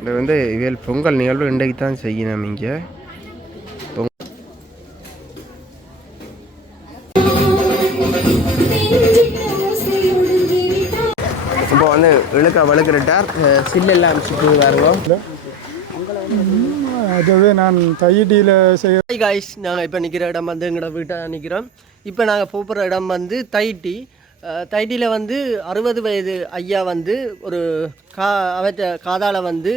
இது வந்து இவியல் பொங்கல் நிகழ்வு இன்றைக்கு தான் செய்யணும் இங்கே. இப்போ வந்து இழுக்க வழுக்கிட்டார் சில்லெல்லாம் சுற்று பாருங்க. அதுவே நான் தையிட்டியில் செய்ய காய்ஸ் நாங்கள் இப்போ நிற்கிற இடம் வந்து எங்களோட வீட்டை நிற்கிறோம். இப்போ நாங்கள் போகிற இடம் வந்து தைட்டியில் வந்து 60 வயது ஐயா வந்து ஒரு அவற்ற காதால் வந்து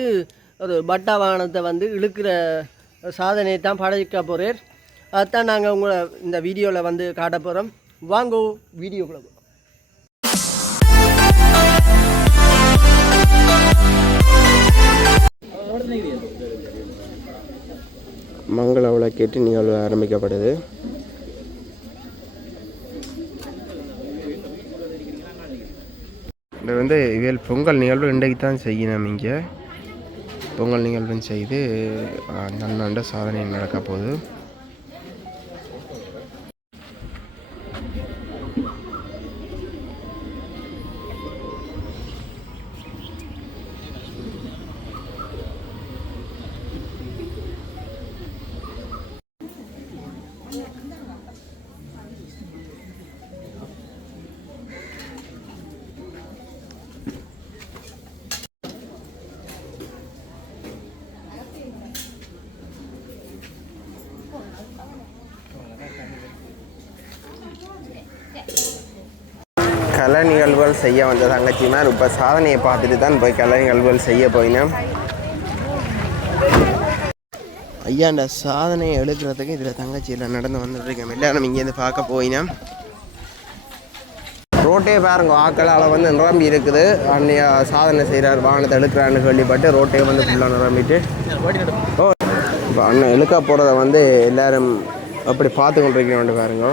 ஒரு பட்டா வாகனத்தை வந்து இழுக்கிற சாதனையை தான் படைக்க போகிறார். அதுதான் நாங்கள் உங்களை இந்த வீடியோவில் வந்து காட்ட போகிறோம். வாங்கோ வீடியோக்குள்ள. மங்கள விளக்கேற்றி நிகழ்வு ஆரம்பிக்கப்படுது. இது வந்து இவியல் பொங்கல் நிகழ்வு இன்றைக்கு தான் செய்யணும் இங்கே. பொங்கல் நிகழ்வுன்னு செய்து நன்னாண்ட சாதனை நடக்க போகுது. கலை நிகழ்வுகள் செய்ய வந்த தங்கச்சிமார் இப்போ சாதனையை பார்த்துட்டு தான் போய் கலை நிகழ்வுகள் செய்ய போயினோம். ஐயா அந்த சாதனையை எடுக்கிறதுக்கு இதில் தங்கச்சியில் நடந்து வந்துட்டுருக்கோம். எல்லாரும் இங்கேருந்து பார்க்க போயினோம். ரோட்டே பாருங்க ஆக்களால் வந்து நிரம்பி இருக்குது. அன்னைய சாதனை செய்கிறார் வாகனத்தை எடுக்கிறான்னு கேள்விப்பட்டு ரோட்டே வந்து ஃபுல்லாக நிரம்பிட்டு இப்போ அண்ணன் இழுக்க போகிறத வந்து எல்லோரும் அப்படி பார்த்து கொண்டிருக்கிறோம் பாருங்க.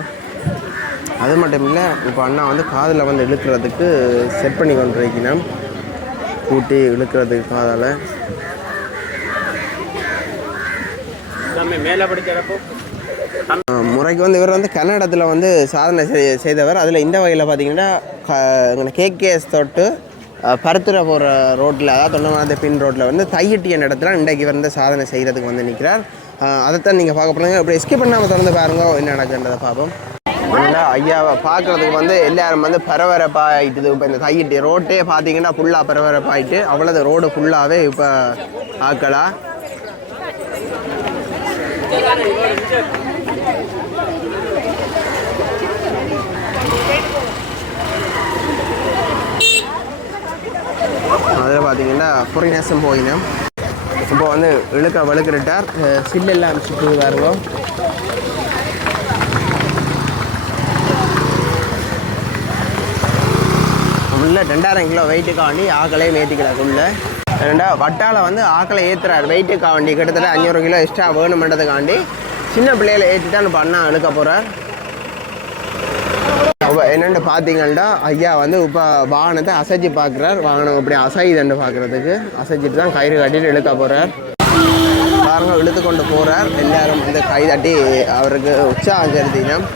அது மட்டும் இல்லை இப்போ அண்ணா வந்து காதில் வந்து இழுக்கிறதுக்கு செட் பண்ணி கொண்டிருக்கணும். கூட்டி இழுக்கிறதுக்கு காதால் முறைக்கு வந்து இவர் வந்து கன்னடத்தில் வந்து சாதனை செய்தவர். அதில் இந்த வகையில் பார்த்தீங்கன்னா கேகேஎஸ் தொட்டு பருத்துறை போகிற ரோட்டில் அதாவது தொண்டமானது பின் ரோட்டில் வந்து தையிட்டிய இடத்துல இன்றைக்கு வந்து சாதனை செய்கிறதுக்கு வந்து நிற்கிறார். அதைத்தான் நீங்கள் பார்க்க போனாங்க. இப்படி ஸ்கிப் பண்ணாமல் திறந்து பாருங்க என்ன நடக்குன்றதை பார்ப்போம். ஐயாவை பார்க்குறதுக்கு வந்து எல்லாரும் வந்து பரபரப்பாகிட்டுது. இப்போ இந்த தையிட்டி ரோட்டே பார்த்தீங்கன்னா ஃபுல்லாக பரபரப்பாகிட்டு அவ்வளோது ரோடு ஃபுல்லாகவே இப்போ ஆக்கலாம். அதில் பார்த்தீங்கன்னா புரிநேசம் போயினோம். இப்போ வந்து இழுக்க வழுக்கிட்டார் சில்லெல்லாம் சுற்று பாருங்க. உள்ள 2000 கிலோ வெயிட்டுக்காண்டி ஆக்களே ஏற்றிக்கிறார். உள்ள ரெண்டா வட்டால் வந்து ஆக்களை ஏற்றுறாரு வெயிட்டுக்காண்டி கிட்டத்தட்ட 500 கிலோ எக்ஸ்ட்ரா வேணுமென்றதுக்காண்டி சின்ன பிள்ளைகளை ஏற்றி தான் இப்போ அண்ணா இழுக்க போகிறார். என்னென்னு பார்த்தீங்கன்னா ஐயா வந்து இப்போ வாகனத்தை அசைச்சு பார்க்குறார். வாகனம் இப்படி அசைதுன்னு பார்க்குறதுக்கு அசைச்சிட்டு தான் கயிறு கட்டிட்டு இழுக்க போகிறார். பாருங்க இழுத்து கொண்டு போகிறார். எல்லாரும் வந்து கை தட்டி அவருக்கு உற்சாகம் செலுத்தினோம்.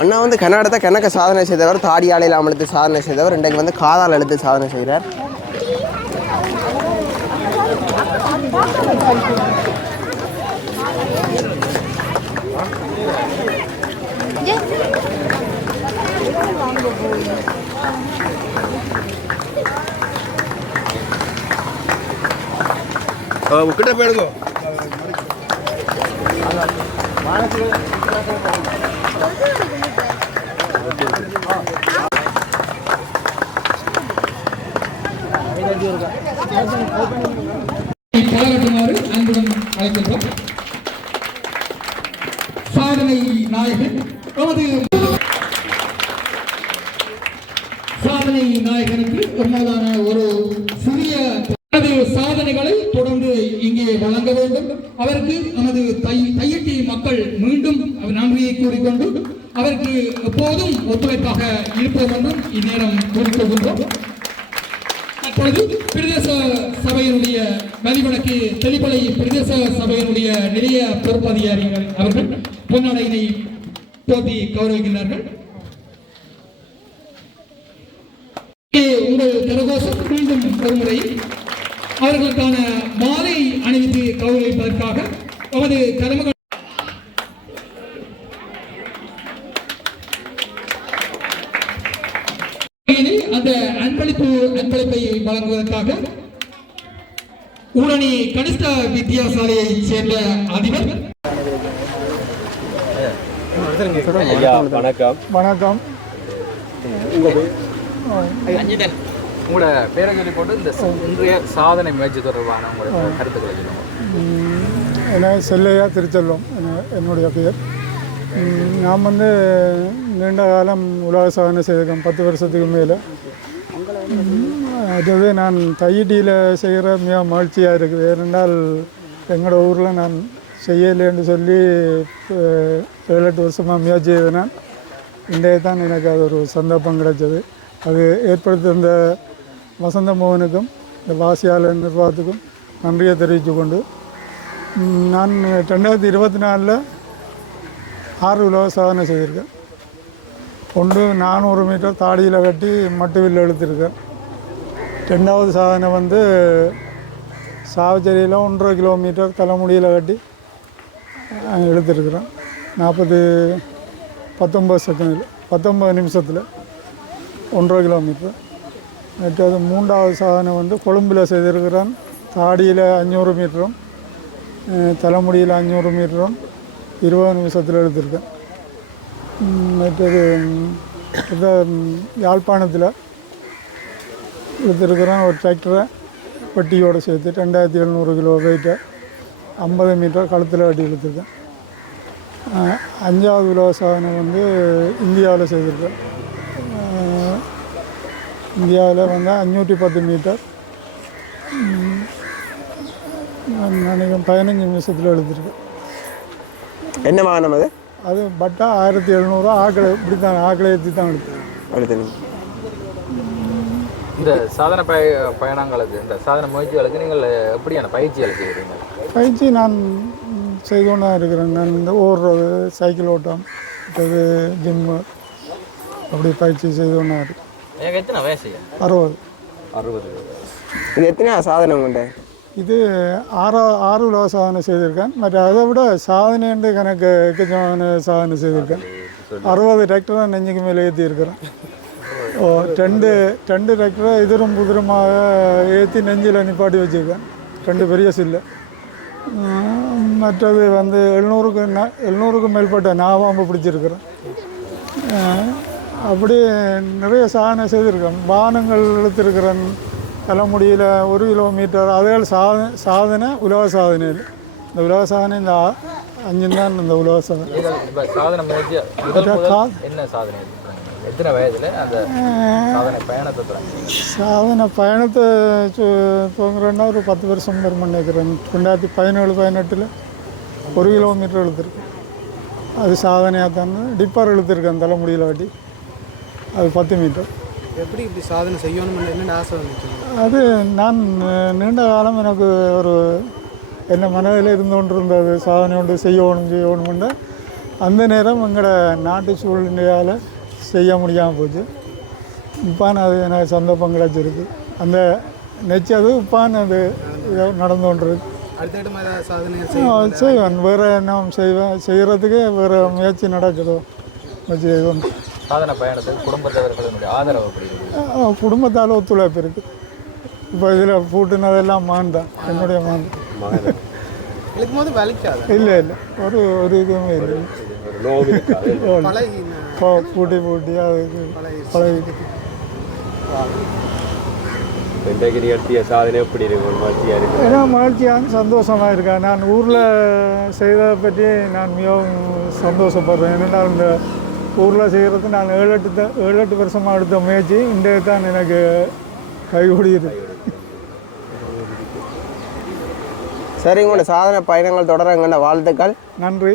அண்ணா வந்து கன்னடத்தை கணக்க சாதனை செய்தவர். தாடியாலையில் அமழ்த்து சாதனை செய்தவர். இன்றைக்கு வந்து காதால் எழுத்து சாதனை செய்கிறார். கிட்ட போயிடுங்க. பாராட்டுமாறு அன்புடன் அழைக்கின்றோம். சாதனை நாயகன் சாதனை நாயகனுக்கு உண்மையான ஒரு சிறிய சாதனைகளை தொடர்ந்து இங்கே வழங்க வேண்டும். அவருக்கு நமது தையிட்டி மக்கள் மீண்டும் நன்றியை கூறிக்கொண்டு அவருக்கு எப்போதும் ஒத்துழைப்பாக இருப்போம் என்றும் இந்நேரம் கூறிக்கொள்கின்றோம். இப்பொழுது பிரதேச சபையினுடைய வலிவடக்கு தெளிப்பளை பிரதேச சபையினுடைய நிலைய பொறுப்பு அதிகாரிகள் அவர்கள் பொன்னாடையினை போட்டி கௌரவிக்கின்றார்கள். உங்கள் கரகோஷம் மீண்டும் ஒருமுறை அவர்களுக்கான மாலை அணிவித்து கௌரவிப்பதற்காக நமது தலைமகள் அந்த அன்பளிப்பை வழங்குவதற்காக ஊரணி கனிஷ்ட வித்தியாசாலையை சேர்ந்த அதிபர் வணக்கம். உங்களோட பேரை சொல்லி போட்டு இந்த இன்றைய சாதனை முயற்சி தொடர்பான உங்களோட கருத்துக்களை சொல்லுங்கள். என்ன செல்லையா திருச்செல்வம் என்னுடைய பெயர். நான் வந்து நீண்ட காலம் உலக சாதனை செய்திருக்கேன், 10 வருஷத்துக்கு மேலே. அதுவே நான் தையிட்டியில் செய்கிற மிக மகிழ்ச்சியாக இருக்குது. ஏனென்றால் எங்களோட ஊரில் நான் செய்யலைன்னு சொல்லி 7-8 வருஷமாக முயற்சி செய்தேன். இன்றைய தான் எனக்கு அது ஒரு சந்தர்ப்பம் கிடைச்சது. அது ஏற்படுத்த இந்த வசந்த மோகனுக்கும் இந்த வாசியாளர் நிர்வாகத்துக்கும் நன்றியை தெரிவித்து கொண்டு நான் 2024 6 உலக சாதனை செய்திருக்கேன். ஒன்று 400 மீட்டர் தாடியில் கட்டி மட்டுவில் இழுத்திருக்கேன். 2வது சாதனை வந்து சாவச்சேரியில் 1.5 கிலோமீட்டர் தலைமுடியில் கட்டி இழுத்திருக்கிறேன். 19 நிமிஷத்தில் 1.5 கிலோமீட்டர். மற்றது 3வது சாதனை வந்து கொழும்பில் செய்திருக்கிறேன். தாடியில் 500 மீட்டரும் தலைமுடியில் 500 மீட்டரும் 20 நிமிஷத்தில் எடுத்திருக்கேன். மற்றது யாழ்ப்பாணத்தில் எடுத்திருக்கிறேன். ஒரு டிராக்டரை பெட்டியோடு சேர்த்து 2700 கிலோ வெயிட்டை 50 மீட்டர் கழுத்தில் கட்டி எடுத்திருக்கேன். 5வது உலக சாதனை வந்து இந்தியாவில் செய்திருக்கேன். இந்தியாவில் வந்து 510 மீட்டர் நினைக்கிறேன் 15 நிமிஷத்தில் எடுத்திருக்கேன். என்ன வாகனம் அது? அது பட்டா 1700 ஆக்களை இப்படி தான் ஆக்களை ஏற்றி தான் எடுத்தேன். இந்த சாதனை பயணங்களுக்கு இந்த சாதனை முயற்சிகளுக்கு நீங்கள் எப்படியான பயிற்சிகளை செய்கிறீங்க? பயிற்சி நான் செய்து கொண்டு தான் இருக்கிறேன். நான் இந்த ஓடுறது, சைக்கிள் ஓட்டம், மற்றது ஜிம்மு அப்படி பயிற்சி செய்து கொண்டு தான் இருக்கேன். எனக்கு எத்தனை வயசு? 60. இது எத்தனை சாதனை உண்டு? இது 6 உலக சாதனை செய்திருக்கேன். மற்ற அதை விட சாதனை என்று கணக்கு எக்கச்சமான சாதனை செய்திருக்கேன். 60 டிராக்டரை நெஞ்சுக்கு மேலே ஏற்றியிருக்கிறேன். 2 டிராக்டரை எதிரும் புதிரமாக ஏற்றி நெஞ்சில் நிப்பாட்டி வச்சுருக்கேன். 2 பெரிய சில்லு. மற்றது வந்து 700க்கும் மேற்பட்ட நாவாம்பு பிடிச்சிருக்கிறேன். அப்படி நிறைய சாதனை செய்திருக்கேன். வாகனங்கள் இழுத்திருக்கிறேன். தலைமுடியில் 1 கிலோமீட்டர். அதுகள் சாதனை உலக சாதனை. இந்த உலக சாதனை இந்த 5 தான் இந்த உலக சாதனை. சாதனை முயற்சி என்ன சாதனை? எத்தனை வயதில் அந்த சாதனை பயணத்தை துவங்குறேன்னா ஒரு 10 வருஷம் வரும் நினைக்கிறேன். 2017-18 1 கிலோமீட்டர் இழுத்துருக்கேன். அது சாதனையாக தான். டிப்பர் இழுத்துருக்கேன் தலைமுடியில் வாட்டி. அது 10 மீட்டர். எப்படி இப்படி சாதனை செய்யணும்னு என்ன ஆசை வந்துச்சு? அது நான் நீண்ட காலம் எனக்கு ஒரு என்ன மனதில் இருந்து கொண்டு இருந்தது. சாதனை ஒன்று செய்யணும்னு. அந்த நேரம் எங்களோட நாட்டு சூழ்நிலையால் செய்ய முடியாமல் போச்சு. இப்பான் அது எனக்கு சந்தர்ப்பம் கிடச்சிருக்கு. அந்த நெச்சது இப்பான் அது நடந்து கொண்டிருக்கு. அடுத்த சாதனை செய்வேன். வேறு என்ன செய்கிறதுக்கு வேறு முயற்சி நடக்குதோ வச்சு சாதனை பயணத்துக்கு குடும்பத்தவர்களுடைய ஆதரவு? குடும்பத்தால் ஒத்துழைப்பு இருக்குது. இப்போ இதில் பூட்டுனதெல்லாம் மான் தான், என்னுடைய மான். போது வலிக்காது? இல்லை ஒரு இதுவுமே இல்லை. பூட்டி அதுக்கு பழகி. சாதனை எப்படி இருக்கு? ஏன்னா மகிழ்ச்சியான சந்தோஷமாக இருக்கேன். நான் ஊரில் செய்ததை பற்றி நான் மிகவும் சந்தோஷப்படுறேன். ஏன்னா இந்த ஊரில் செய்கிறது நான் 7-8 வருஷமாக எடுத்த முயற்சி இன்றைய தான் எனக்கு கைகூடியது. சரி, உங்களோட சாதனை பயணங்கள் தொடர எங்கள்ட வாழ்த்துக்கள். நன்றி.